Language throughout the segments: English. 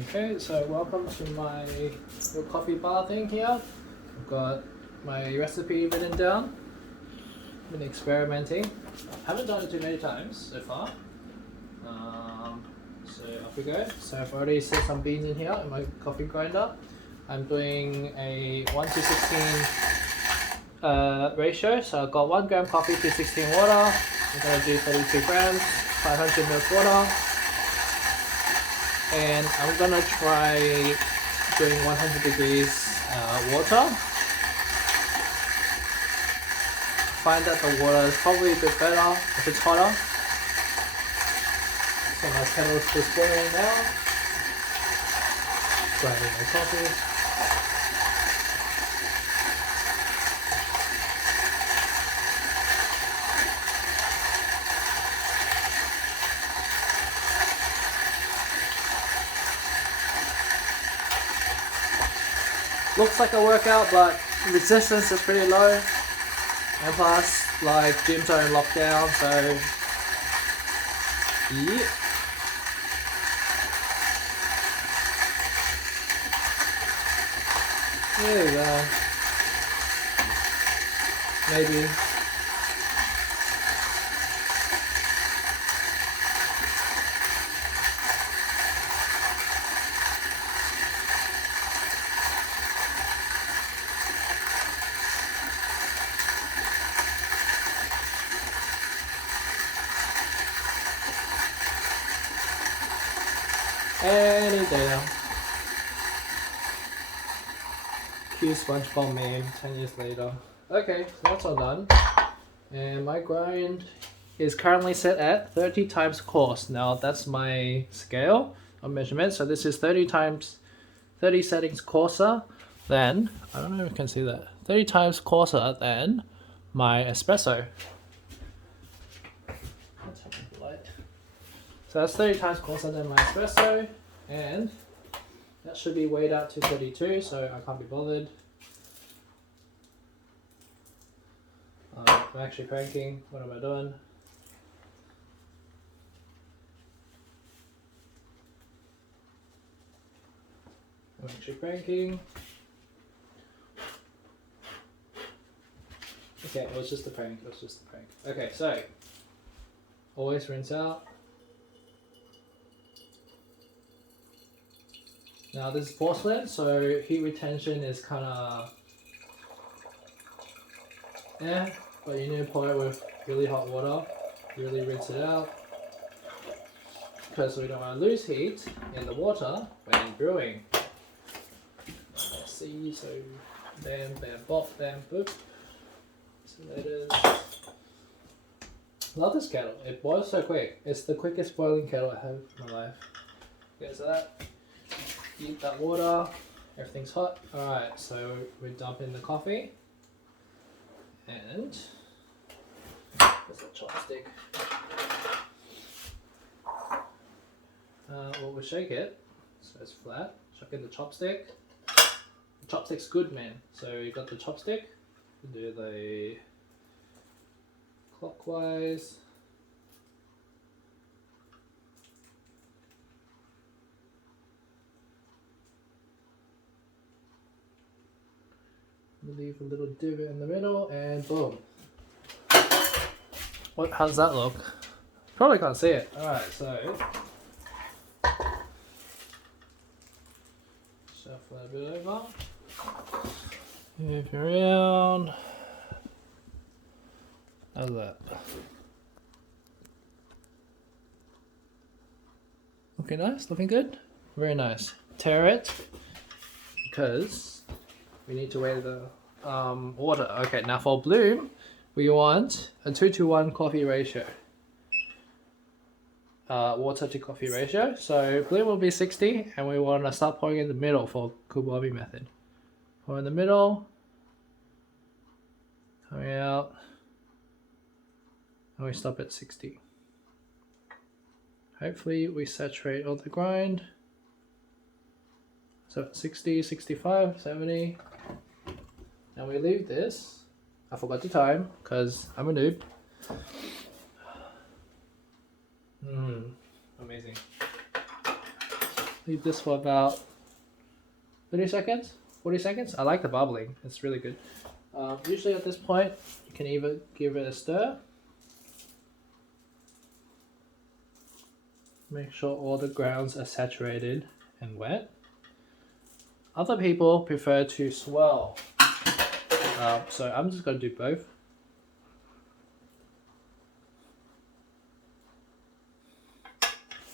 Okay, so welcome to my little coffee bar thing here. I've got my recipe written down. Been experimenting. Haven't done it too many times so far. So off we go. So I've already set some beans in here in my coffee grinder. I'm doing a 1 to 16 ratio. So I've got 1 gram coffee to 16 water. I'm gonna do 32 grams, 500 ml water. And I'm gonna try doing 100 degrees water. Find that the water is probably a bit better if it's hotter. So my kettle's just boiling now. Grinding my coffee. Looks like a workout, but resistance is pretty low. And plus, like, gyms are in lockdown, so yeah. There we go. Maybe. Any day now. Cute SpongeBob meme 10 years later. Okay, so that's all done. And my grind is currently set at 30 times coarse. Now that's my scale of measurement. So this is 30 settings coarser than, I don't know if you can see that, 30 times coarser than my espresso. Let's have a light. So that's 30 times coarser than my espresso, and that should be weighed out to 32, so I can't be bothered. I'm actually cranking. What am I doing? I'm actually cranking. Okay, it was just a prank. Okay, so always rinse out. Now this is porcelain, so heat retention is kind of but you need to pour it with really hot water. Really rinse it out, because we don't want to lose heat in the water when brewing. Let's see, so bam, bam, bop, bam, boop. So that is. Love this kettle. It boils so quick. It's the quickest boiling kettle I have in my life. Okay, so that. Heat that water, everything's hot. Alright, so we dump in the coffee, and there's a chopstick. We'll shake it so it's flat. Chuck in the chopstick. The chopstick's good, man. So you got the chopstick, do the clockwise. Leave a little divot in the middle, and boom. How does that look? Probably can't see it. Alright, so shuffle a bit over. Move around. How's that? Looking nice? Looking good? Very nice. Tear it, because we need to weigh the water. Okay, now for bloom, we want a 2-to-1 coffee ratio. Water to coffee ratio. So bloom will be 60, and we want to start pouring in the middle for Kubomi method. Pour in the middle, coming out, and we stop at 60. Hopefully we saturate all the grind. So 60, 65, 70. And we leave this. I forgot the time because I'm a noob. Amazing. Leave this for about 30 seconds, 40 seconds. I like the bubbling, it's really good. Usually at this point, you can either give it a stir. Make sure all the grounds are saturated and wet. Other people prefer to swirl. So I'm just going to do both.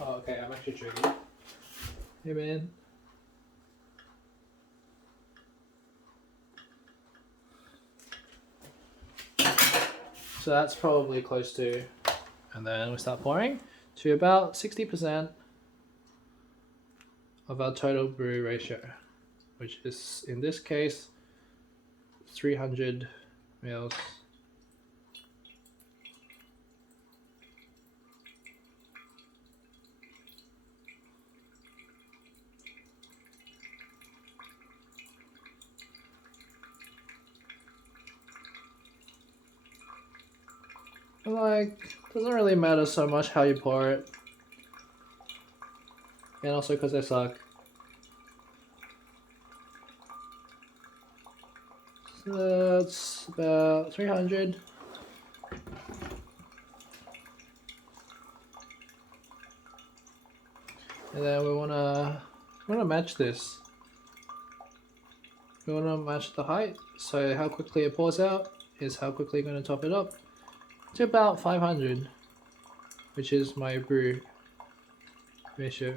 Oh, okay, I'm actually triggered. Hey man. So that's probably close to, and then we start pouring to about 60% of our total brew ratio, which is in this case 300 mils. Like, doesn't really matter so much how you pour it, and also because I suck. So that's about 300. And then we wanna match this. We wanna match the height. So how quickly it pours out is how quickly you're gonna top it up to about 500, which is my brew ratio.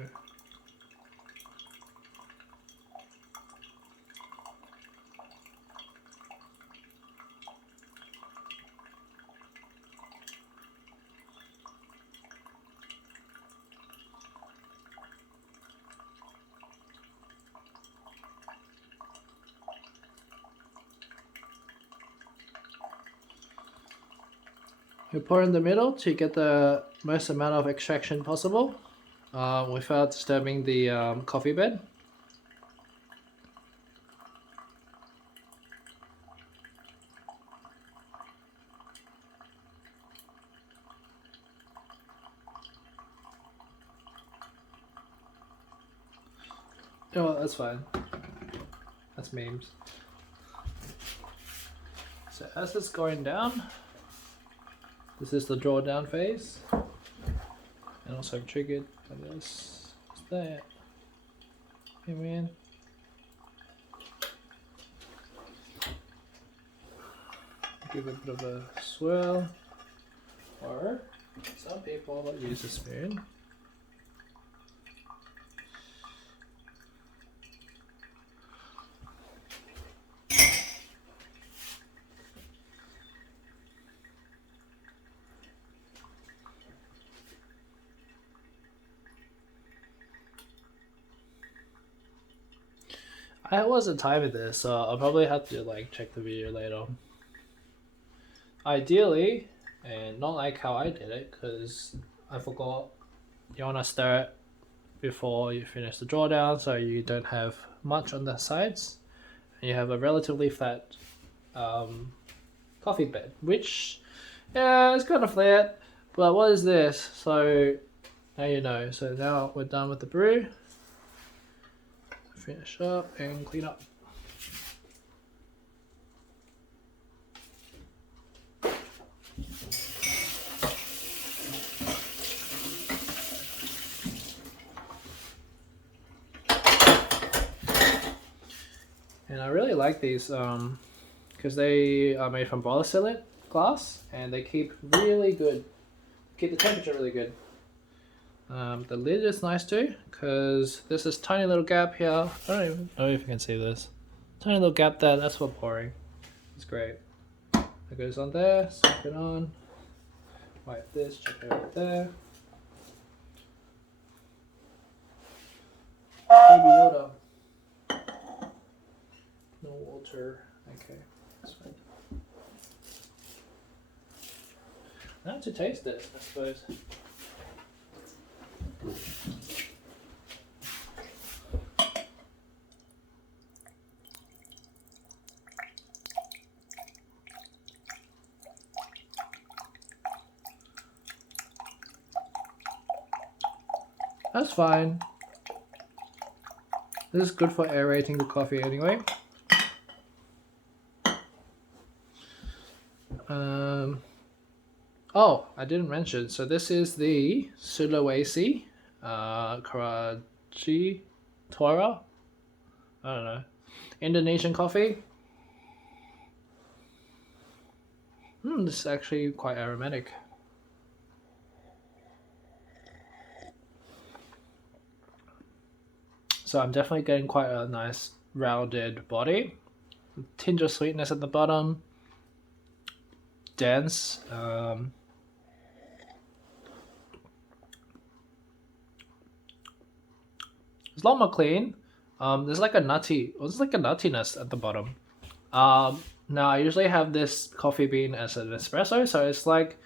You pour in the middle to get the most amount of extraction possible without disturbing the coffee bed. Oh, that's fine. That's memes. So as it's going down, this is the drawdown phase, and also I'm triggered by this. What's that? Hey man. Give it a bit of a swirl, or some people use a spoon. I wasn't timing this, so I'll probably have to like check the video later. Ideally, and not like how I did it, because I forgot, you want to stir it before you finish the drawdown so you don't have much on the sides. And you have a relatively flat coffee bed, which, yeah, it's kind of flat, but what is this? So now you know. So now we're done with the brew. Finish up and clean up. And I really like these because they are made from borosilicate glass and they keep really good, keep the temperature really good. The lid is nice too, because there's this tiny little gap here. I don't even know if you can see this. Tiny little gap there, that's for pouring. It's great. It goes on there, slap it on. Wipe this, check it out there. Baby Yoda. No water. Okay, that's fine. Now to taste it, I suppose. That's fine. This is good for aerating the coffee anyway. Oh, I didn't mention. So this is the Sulawesi Karachi Tora. I don't know. Indonesian coffee. This is actually quite aromatic. So I'm definitely getting quite a nice rounded body. Tinge of sweetness at the bottom. Dense. It's a lot more clean. There's like a nuttiness at the bottom. Now I usually have this coffee bean as an espresso, so it's like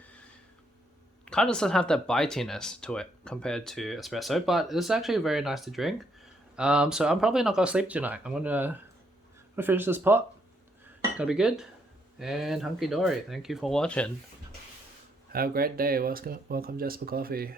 kind of doesn't have that bitiness to it compared to espresso, but it's actually very nice to drink. So I'm probably not gonna sleep tonight. I'm gonna finish this pot. It's gonna be good. And hunky dory. Thank you for watching. Have a great day. Welcome, Jasper Coffee.